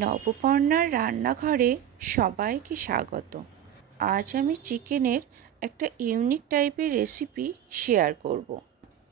নবপর্ণার রান্নাঘরে সবাইকে স্বাগত। আজ আমি চিকেনের একটা ইউনিক টাইপের রেসিপি শেয়ার করব।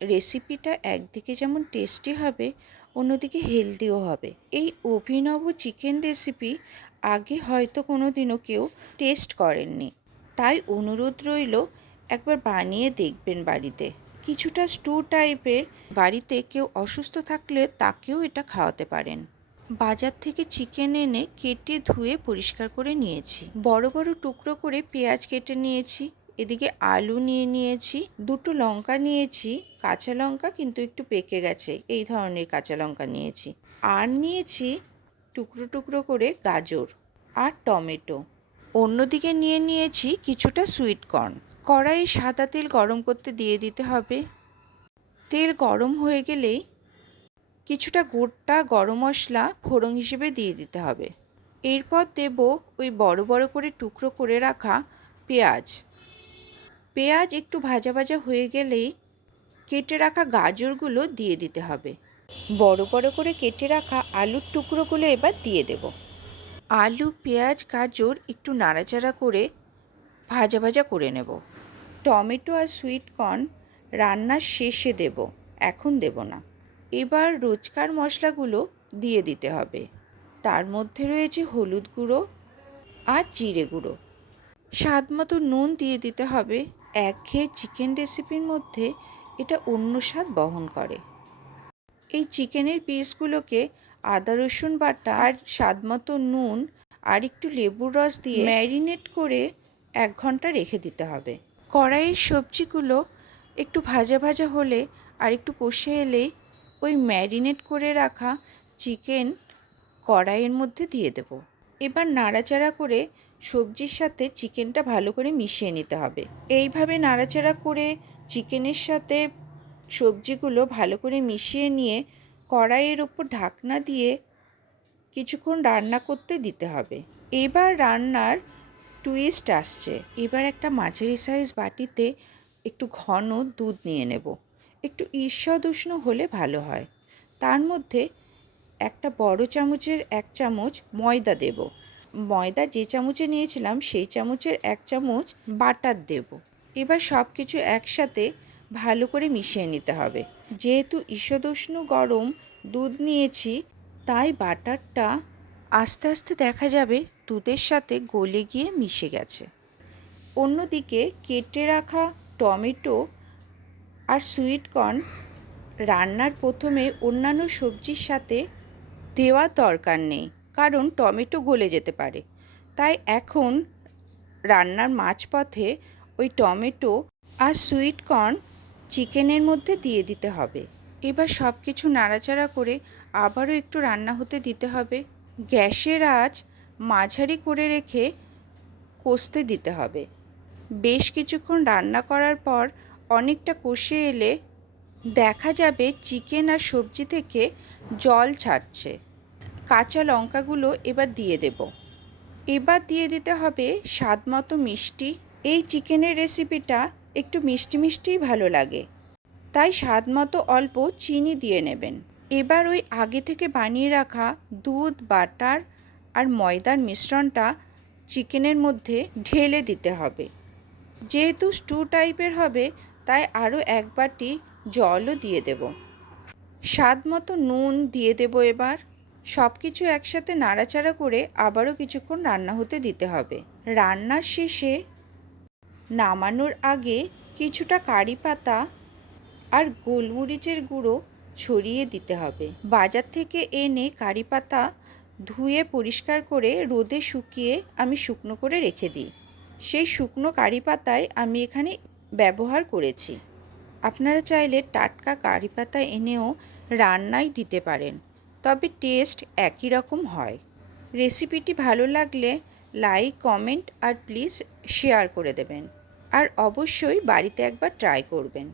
রেসিপিটা একদিকে যেমন টেস্টি হবে, অন্যদিকে হেলদিও হবে। এই অভিনব চিকেন রেসিপি আগে হয়তো কোনো দিনও কেউ টেস্ট করেননি। তাই অনুরোধ রইল, একবার বানিয়ে দেখবেন বাড়িতে। কিছুটা স্টু টাইপের বাড়িতে কেউ অসুস্থ থাকলে তাকেও এটা খাওয়াতে পারেন। বাজার থেকে চিকেন এনে কেটে ধুয়ে পরিষ্কার করে নিয়েছি। বড় বড় টুকরো করে পেঁয়াজ কেটে নিয়েছি, এদিকে আলু নিয়ে নিয়েছি, দুটো লঙ্কা নিয়েছি, কাঁচা লঙ্কা কিন্তু একটু পেকে গেছে, এই ধরনের কাঁচা লঙ্কা নিয়েছি। আর নিয়েছি টুকরো টুকরো করে গাজর আর টমেটো। অন্যদিকে নিয়ে নিয়েছি কিছুটা সুইট কর্ন কড়াইয়ে সাদা তেল গরম করতে দিয়ে দিতে হবে। তেল গরম হয়ে গেলেই কিছুটা গোটা গরম মশলা ফোড়ন হিসেবে দিয়ে দিতে হবে। এরপর দেব ওই বড় বড় করে টুকরো করে রাখা পেঁয়াজ। পেঁয়াজ একটু ভাজা ভাজা হয়ে গেলেই কেটে রাখা গাজরগুলো দিয়ে দিতে হবে। বড় বড় করে কেটে রাখা আলুর টুকরোগুলো এবার দিয়ে দেব। আলু, পেঁয়াজ, গাজর একটু নাড়াচাড়া করে ভাজা ভাজা করে নেব। টমেটো আর সুইট কর্ন রান্নার শেষে দেব। এখন দেব না। এবার রোজকার মশলাগুলো দিয়ে দিতে হবে। তার মধ্যে রয়েছে হলুদ গুঁড়ো আর জিরে গুঁড়ো। স্বাদ মতো নুন দিয়ে দিতে হবে। একঘেয়ে চিকেন রেসিপির মধ্যে এটা অন্য স্বাদ বহন করে। এই চিকেনের পিসগুলোকে আদা, রসুন বাটা আর স্বাদ মতো নুন আর একটু লেবুর রস দিয়ে ম্যারিনেট করে এক ঘণ্টা রেখে দিতে হবে। কড়াইয়ের সবজিগুলো একটু ভাজা ভাজা হলে আর একটু কষে এলেই ওই ম্যারিনেট করে রাখা চিকেন কড়াইয়ের মধ্যে দিয়ে দেব। এবার নাড়াচাড়া করে সবজির সাথে চিকেনটা ভালো করে মিশিয়ে নিতে হবে। এইভাবে নাড়াচাড়া করে চিকেনের সাথে সবজিগুলো ভালো করে মিশিয়ে নিয়ে কড়াইয়ের ওপর ঢাকনা দিয়ে কিছুক্ষণ রান্না করতে দিতে হবে। এবার রান্নার টুইস্ট আসছে। এবার একটা মাঝারি সাইজ বাটিতে একটু ঘন দুধ নিয়ে নেব। একটু ঈর্ষদ উষ্ণ হলে ভালো হয়। তার মধ্যে একটা বড় চামচের এক চামচ ময়দা দেব। ময়দা যে চামচে নিয়েছিলাম, সেই চামচের এক চামচ বাটার দেব। এবার সব কিছু একসাথে ভালো করে মিশিয়ে নিতে হবে। যেহেতু ঈষদুষ্ণ গরম দুধ নিয়েছি, তাই বাটারটা আস্তে আস্তে দেখা যাবে দুধের সাথে গলে গিয়ে মিশে গেছে। অন্যদিকে কেটে রাখা টমেটো আর সুইট কর্ন রান্নার প্রথমে অন্যান্য সবজির সাথে দেওয়ার দরকার নেই, কারণ টমেটো গলে যেতে পারে। তাই এখন রান্নার মাঝপথে ওই টমেটো আর সুইট কর্ন চিকেনের মধ্যে দিয়ে দিতে হবে। এবার সব কিছু নাড়াচাড়া করে আবারও একটু রান্না হতে দিতে হবে। গ্যাসের আঁচ মাঝারি করে রেখে কষতে দিতে হবে। বেশ কিছুক্ষণ রান্না করার পর অনেকটা কষে এলে দেখা যাবে চিকেন আর সবজি থেকে জল ছাড়ছে। কাঁচা লঙ্কাগুলো এবার দিয়ে দেব। এবার দিয়ে দিতে হবে স্বাদ মতো মিষ্টি। এই চিকেনের রেসিপিটা একটু মিষ্টি মিষ্টিই ভালো লাগে। তাই স্বাদ মতো অল্প চিনি দিয়ে নেবেন। এবার ওই আগে থেকে বানিয়ে রাখা দুধ, বাটার আর ময়দার মিশ্রণটা চিকেনের মধ্যে ঢেলে দিতে হবে। যেহেতু স্টু টাইপের হবে তাই আরও এক বাটি জলও দিয়ে দেব। স্বাদ মতো নুন দিয়ে দেব এবার। সব কিছু একসাথে নাড়াচাড়া করে আবারও কিছুক্ষণ রান্না হতে দিতে হবে। রান্নার শেষে নামানোর আগে কিছুটা কারি পাতা আর গোলমরিচের গুঁড়ো ছড়িয়ে দিতে হবে। বাজার থেকে এনে কারি পাতা ধুয়ে পরিষ্কার করে রোদে শুকিয়ে আমি শুকনো করে রেখে দিই। সেই শুকনো কারি পাতায় আমি এখানে ব্যবহার করেছি। আপনারা চাইলে টাটকা কারি পাতা এনেও রান্নায় দিতে পারেন, তবে টেস্ট একই রকম হয়। রেসিপিটি ভালো লাগলে লাইক, কমেন্ট আর প্লিজ শেয়ার করে দেবেন। আর অবশ্যই বাড়িতে একবার ট্রাই করবেন।